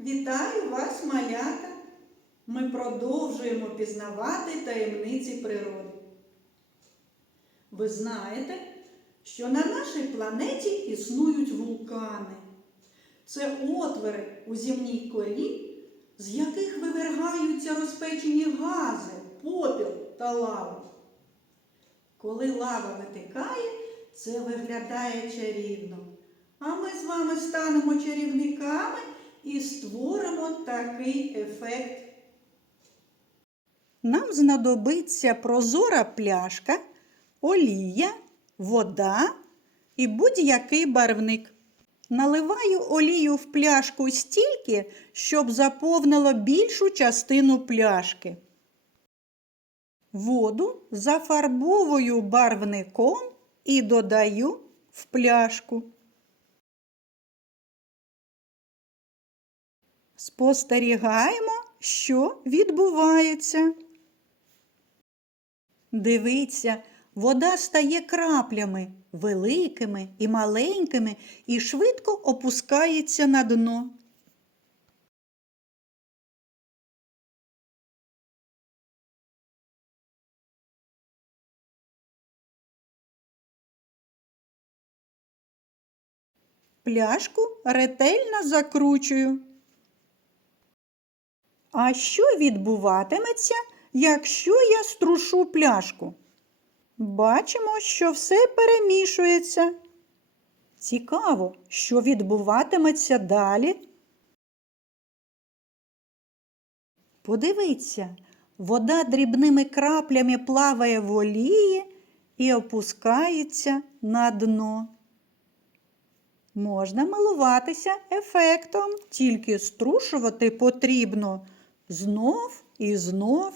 Вітаю вас, малята! Ми продовжуємо пізнавати таємниці природи. Ви знаєте, що на нашій планеті існують вулкани. Це отвори у земній корі, з яких вивергаються розпечені гази, попіл та лава. Коли лава витикає, це виглядає чарівно. А ми з вами станемо чарівниками і створимо такий ефект. Нам знадобиться прозора пляшка, олія, вода і будь-який барвник. Наливаю олію в пляшку стільки, щоб заповнило більшу частину пляшки. Воду зафарбовую барвником і додаю в пляшку. Спостерігаємо, що відбувається. Дивіться, вода стає краплями великими і маленькими і швидко опускається на дно. Пляшку ретельно закручую. А що відбуватиметься, якщо я струшу пляшку? Бачимо, що все перемішується. Цікаво, що відбуватиметься далі. Подивіться, вода дрібними краплями плаває в олії і опускається на дно. Можна милуватися ефектом, тільки струшувати потрібно знов і знов.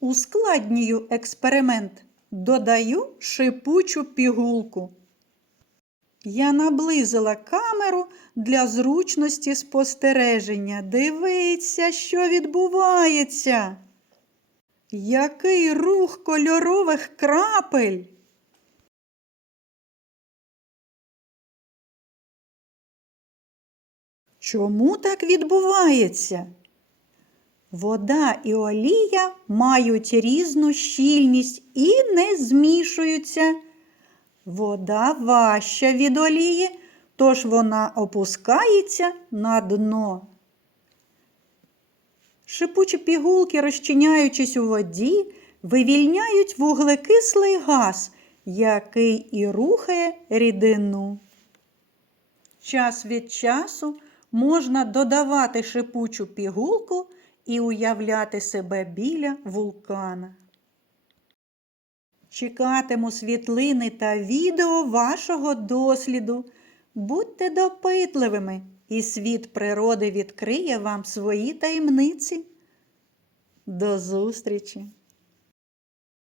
Ускладнюю експеримент. Додаю шипучу пігулку. Я наблизила камеру для зручності спостереження. Дивіться, що відбувається. Який рух кольорових крапель. Чому так відбувається? Вода і олія мають різну щільність і не змішуються. Вода важча від олії, тож вона опускається на дно. Шипучі пігулки, розчиняючись у воді, вивільняють вуглекислий газ, який і рухає рідину. Час від часу можна додавати шипучу пігулку і уявляти себе біля вулкана. Чекатиму світлини та відео вашого досліду. Будьте допитливими, і світ природи відкриє вам свої таємниці. До зустрічі!